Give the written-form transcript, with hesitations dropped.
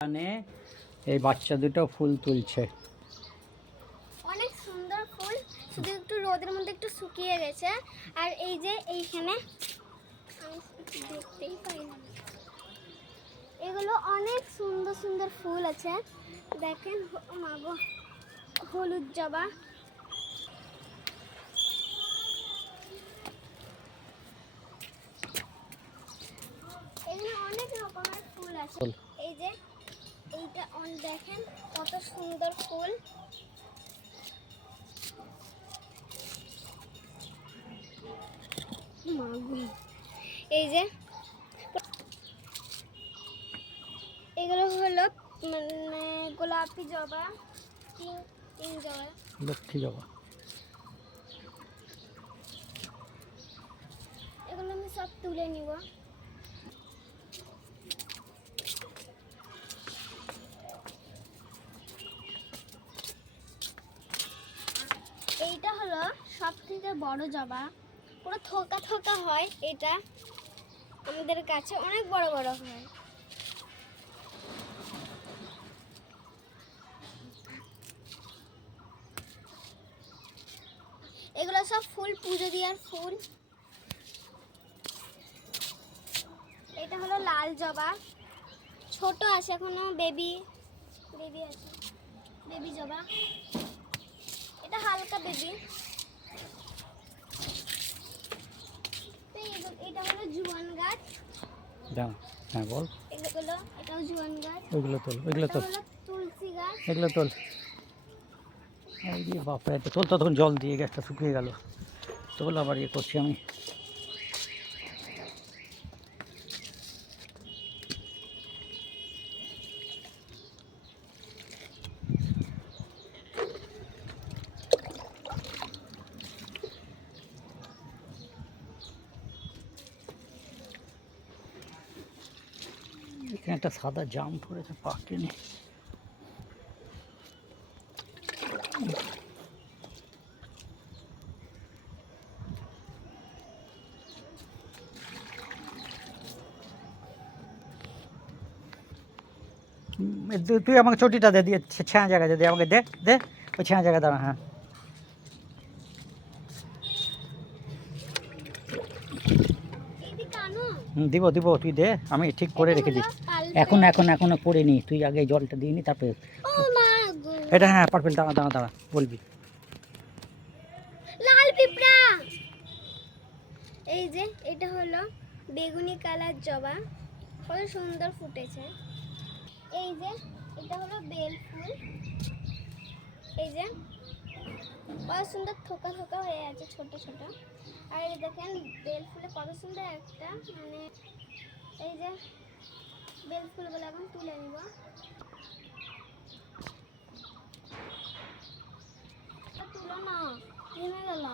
এখানে এই বাচ্চা দুটো ফুল তুলছে। অনেক সুন্দর ফুল, শুধু একটু রোদের মধ্যে একটু শুকিয়ে গেছে। আর এই যে এইখানে আমি দেখতেই পাই না, এগুলো অনেক সুন্দর সুন্দর ফুল আছে। দেখেন মাগো, হলুদ জবা, এখানে অনেক রকমের ফুল আছে। এই যে এইটা দেখেন কত সুন্দর ফুল। এই যে এগুলো হলো গোলাপি জবা, পিঙ্ক জবা, লক্ষ্মী জবা। এগুলো আমি সব তুলে নিব। এইটা হলো সব থেকে বড় জবা, পুরো থোকা থোকা হয়। এটা আমাদের কাছে অনেক বড় বড় হয়। এগুলো সব ফুল পুজো দেওয়ার ফুল। এটা হলো লাল জবা, ছোট আছে এখনো, বেবি আছে, বেবি জবা। এটা হালকা বেবি। এটা হলো জুয়ান গাছ। হ্যাঁ বল। এটাও জুয়ান গাছ। ওইগুলো তোল, ওইগুলো তোল, তুলসী গাছ। এগুলো তোল। এই দিয়ে বাপরে, এটা তোল। তখন জল দিয়ে গাছটা শুকিয়ে গেল। তোল, আবার ইয়ে করছি আমি। এখানে একটা সাদা জাম পড়েছে, পাকেনি। তুই আমাকে চটিটা দে, দিয়ে ছেঁড়া জায়গা দে, আমাকে দে দে, ওই ছেঁড়া জায়গা দাঁড়া। হ্যাঁ দিব দিব, তুই দে, আমি ঠিক করে রেখে দিই। এখনো পড়ে নি, তুই আগে জলটা দিয়ে নি, তারপরে এটা। হ্যাঁ পারফেক্ট, দাঁড়া দাঁড়া দাঁড়া, বলবি। লাল পিঁপড়া। এই যে এটা হলো বেগুনি কালার জবা, কত সুন্দর ফুটেছে। এই যে এটা হলো বেল ফুল। এই যে কত সুন্দর থোকা থোকা হয়ে আছে, ছোট ছোট। আর এই দেখেন বেল ফুলে কত সুন্দর একটা, এই যে বেল ফুলগুলো এখন তুলে নিব। তুলো না, থেমে গেল।